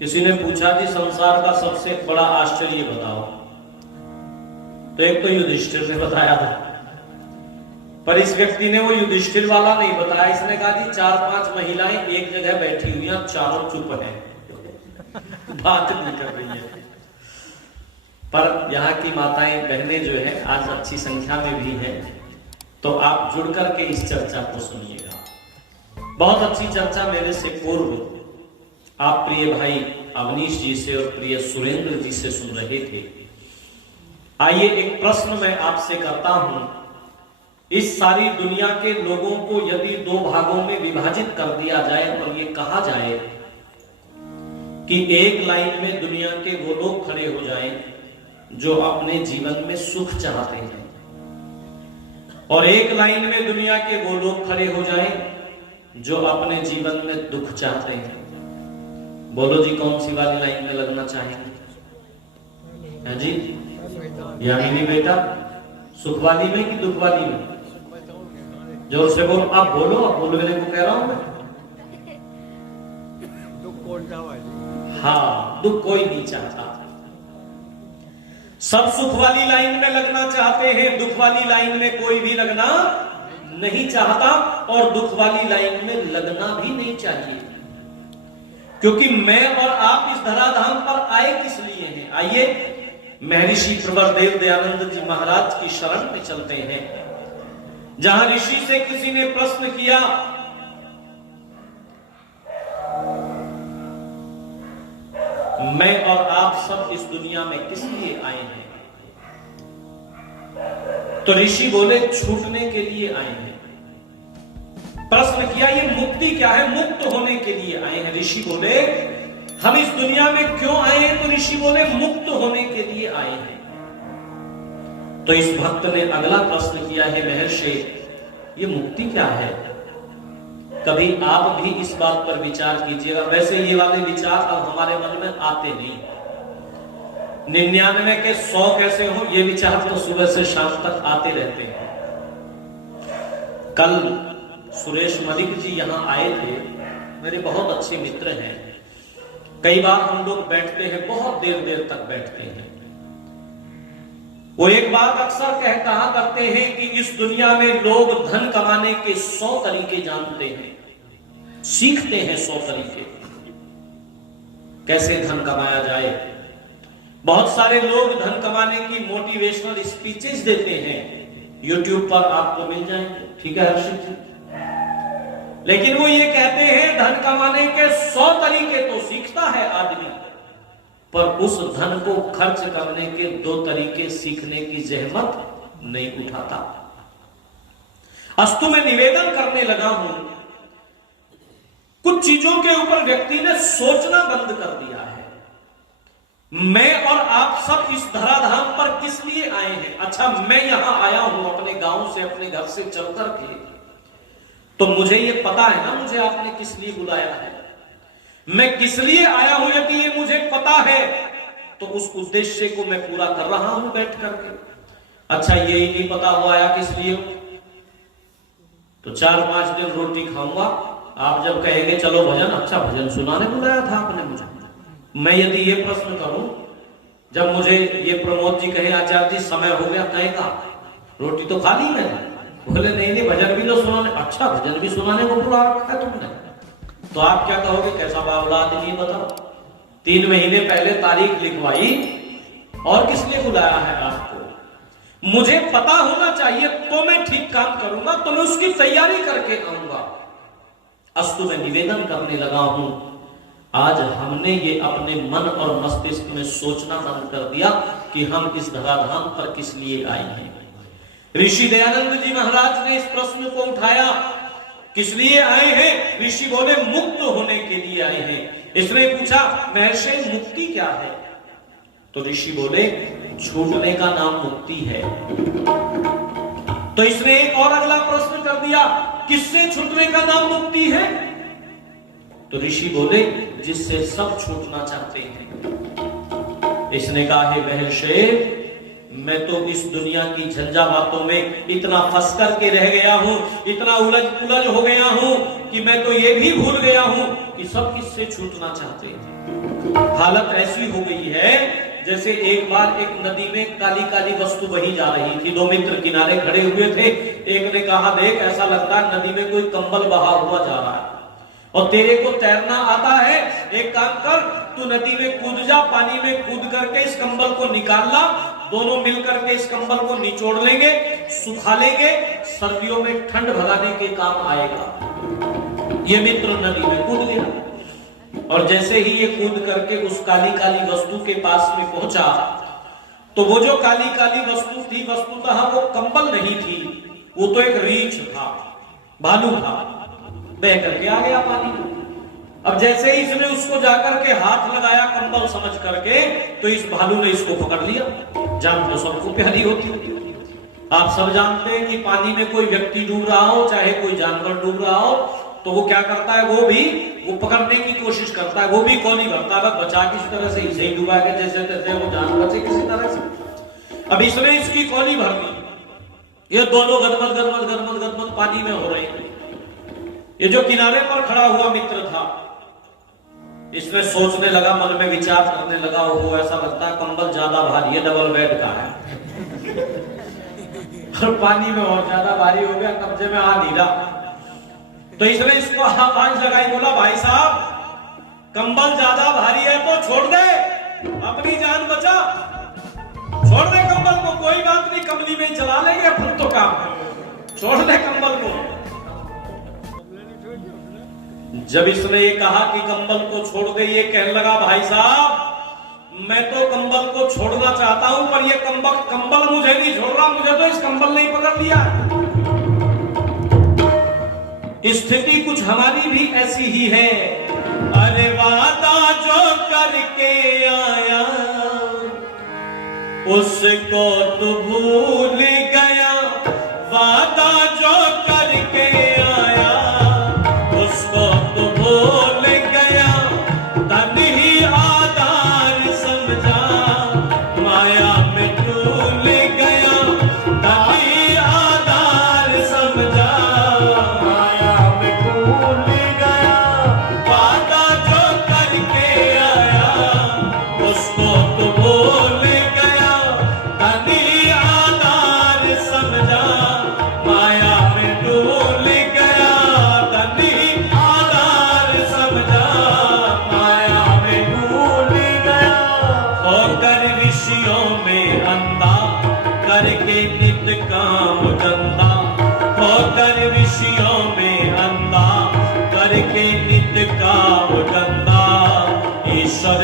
किसी ने पूछा कि संसार का सबसे बड़ा आश्चर्य बताओ, तो एक तो युधिष्ठिर ने बताया था, पर इस व्यक्ति ने वो युधिष्ठिर वाला नहीं बताया। इसने कहा कि 4-5 महिलाएं एक जगह बैठी हुई हैं, चारों चुप हैं, बात नहीं कर रही है। पर यहाँ की माताएं बहनें जो है आज अच्छी संख्या में भी हैं, तो आप जुड़ करके इस चर्चा को सुनिएगा। बहुत अच्छी चर्चा मेरे से पूर्व आप प्रिय भाई अवनीश जी से और प्रिय सुरेंद्र जी से सुन रहे थे। आइए एक प्रश्न मैं आपसे करता हूं। इस सारी दुनिया के लोगों को यदि 2 भागों में विभाजित कर दिया जाए और ये कहा जाए कि एक लाइन में दुनिया के वो लोग खड़े हो जाएं जो अपने जीवन में सुख चाहते हैं, और एक लाइन में दुनिया के वो लोग खड़े हो जाएं जो अपने जीवन में दुख चाहते हैं, बोलो जी कौन सी वाली लाइन में लगना चाहेंगे? है जी यामिनी बेटा, सुख वाली में कि दुख वाली में? जोर से बोलो, आप बोलो, आप बोलने को कह रहा हूं मैं। हाँ, दुख कोई नहीं चाहता। सब सुख वाली लाइन में लगना चाहते हैं, दुख वाली लाइन में कोई भी लगना नहीं चाहता, और दुख वाली लाइन में लगना भी नहीं चाहिए, क्योंकि मैं और आप इस धराधाम पर आए किस लिए हैं? आइए महर्षि प्रवरदेव दयानंद जी महाराज की शरण में चलते हैं, जहां ऋषि से किसी ने प्रश्न किया, मैं और आप सब इस दुनिया में किस लिए आए हैं? तो ऋषि बोले छूटने के लिए आए हैं। प्रश्न किया ये मुक्ति क्या है? मुक्त होने के लिए आए हैं। ऋषि बोले हम इस दुनिया में क्यों आए हैं? तो ऋषि बोले मुक्त होने के लिए आए हैं। तो इस भक्त ने अगला प्रश्न किया है, महर्षि ये मुक्ति क्या है? कभी आप भी इस बात पर विचार कीजिएगा। वैसे ये वाले विचार अब हमारे मन में आते नहीं, 99 के 100 कैसे हो, ये विचार तो सुबह से शाम तक आते रहते हैं। कल सुरेश मलिक जी यहां आए थे, मेरे बहुत अच्छे मित्र हैं। कई बार हम लोग बैठते हैं, बहुत देर देर तक बैठते हैं। वो एक बात अक्सर कहा करते हैं कि इस दुनिया में लोग धन कमाने के 100 तरीके जानते हैं, सीखते हैं 100 तरीके कैसे धन कमाया जाए। बहुत सारे लोग धन कमाने की मोटिवेशनल स्पीचेस देते हैं, यूट्यूब पर आपको मिल जाएंगे, ठीक है हर्षित जी। लेकिन वो ये कहते हैं धन कमाने के 100 तरीके तो सीखता है आदमी, पर उस धन को खर्च करने के 2 तरीके सीखने की जहमत नहीं उठाता। अस्तु मैं निवेदन करने लगा हूं, कुछ चीजों के ऊपर व्यक्ति ने सोचना बंद कर दिया है। मैं और आप सब इस धराधाम पर किस लिए आए हैं? अच्छा, मैं यहां आया हूं अपने गांव से, अपने घर से चलकर के, तो मुझे ये पता है ना मुझे आपने किस लिए बुलाया है, मैं किस लिए आया हूं, यदि ये मुझे पता है तो उस उद्देश्य को मैं पूरा कर रहा हूं बैठ करके। अच्छा, ये ही नहीं पता हो आया किस लिए, तो 4-5 दिन रोटी खाऊंगा, आप जब कहेंगे चलो भजन, अच्छा भजन सुनाने बुलाया था आपने मुझे। मैं यदि ये प्रश्न करूं, जब मुझे ये प्रमोद जी कहे आचार्य जी समय हो गया, कहेगा रोटी तो खा ली मैंने, बोले नहीं भजन भी तो सुनाने, अच्छा भजन भी सुनाने को बुला रखा है तुमने, तो आप क्या कहोगे कैसा बावला आदमी बताओ। 3 महीने पहले तारीख लिखवाई और किस लिए बुलाया है आपको? मुझे पता होना चाहिए तो मैं ठीक काम करूंगा, तो मैं उसकी तैयारी करके आऊंगा। अस्तु मैं निवेदन करने लगा हूं, आज हमने ये अपने मन और मस्तिष्क में सोचना बंद कर दिया कि हम इस धराधाम पर किस लिए आए हैं। ऋषि दयानंद जी महाराज ने इस प्रश्न को उठाया, किस लिए आए हैं? ऋषि बोले मुक्त होने के लिए आए हैं। इसने पूछा महर्षि मुक्ति क्या है? तो ऋषि बोले छूटने का नाम मुक्ति है। तो इसने एक और अगला प्रश्न कर दिया, किससे छूटने का नाम मुक्ति है? तो ऋषि बोले जिससे सब छूटना चाहते हैं। इसने कहा है महर्षि मैं तो इस दुनिया की झंझा बातों में इतना फंस करके रह गया हूं, इतना उलझ पुलझ हो गया हूं कि मैं तो ये भी भूल गया हूं कि सब किससे छूटना चाहते हैं। हालत ऐसी हो गई है जैसे एक बार एक नदी में काली काली वस्तु बही जा रही थी। दो मित्र किनारे खड़े हुए थे। एक ने कहा, देख ऐसा लगता है नदी में कोई कंबल बहा हुआ जा रहा है और तेरे को तैरना आता है, एक काम कर, तू नदी में कूद जा, पानी में कूद करके इस कंबल को निकाल ला, दोनों मिलकर के इस कंबल को निचोड़ लेंगे, सुखा लेंगे, सर्दियों में ठंड भगाने के काम आएगा। ये मित्र नदी में कूद गया और जैसे ही ये कूद करके उस काली काली वस्तु के पास में पहुंचा तो वो जो काली काली वस्तु थी, वस्तुतः वो कंबल नहीं थी, वो तो एक रीछ था, भालू था, बह करके आ गया पानी में। अब जैसे ही इसने उसको जाकर के हाथ लगाया कंबल समझ करके, तो इस भालू ने इसको पकड़ लिया। जान तो सबको प्यारी होती है। आप सब जानते हैं कि पानी में कोई व्यक्ति डूब रहा हो, चाहे कोई जानवर डूब रहा हो, तो वो क्या करता है, वो पकड़ने की कोशिश करता है, वो भी कौन करता है, बचा किसी तरह से, इसे ही डुबा के जैसे तैसे वो जान बचे किसी तरह से। अब इसने इसकी कौनी भर दी, ये दोनों गदमद गदमद गदमद गदमद पानी में हो रहे हैं। ये जो किनारे पर खड़ा हुआ मित्र था, इसने सोचने लगा, मन में विचार करने लगा, वो ऐसा लगता है कंबल ज्यादा भारी है, डबल बेड का है और पानी में और ज्यादा भारी हो गया, कब्जे में आ नहीं रहा। तो इसने इसको आवाज लगाई, बोला, भाई साहब कंबल ज्यादा भारी है तो छोड़ दे, अपनी जान बचा, छोड़ दे कंबल को, कोई बात नहीं, कंबली में चला लेंगे फिर तो काम, छोड़ दे कंबल को। जब इसने ये कहा कि कंबल को छोड़ दे, ये कहने लगा, भाई साहब मैं तो कंबल को छोड़ना चाहता हूं, पर ये कंबल मुझे नहीं छोड़ रहा, मुझे तो इस कंबल ने पकड़ लिया। स्थिति कुछ हमारी भी ऐसी ही है। अरे वादा जो करके आया उसको तो भूल गया, वादा जो करके आया उसको तो भूल गया, तन ही आधार समझा माया में डूब गया, तन ही आधार समझा माया में डूब गया, वादा जो करके आया उसको तो भूल गया, तन ही आधार समझा माया में डूब गया, तन ही आधार समझा माया में डूब गया। होकर ऋषियों में अंधा करके नित काम गंदा, होकर ऋषियों में अंधा करके नित काम गंदा, ईश्वर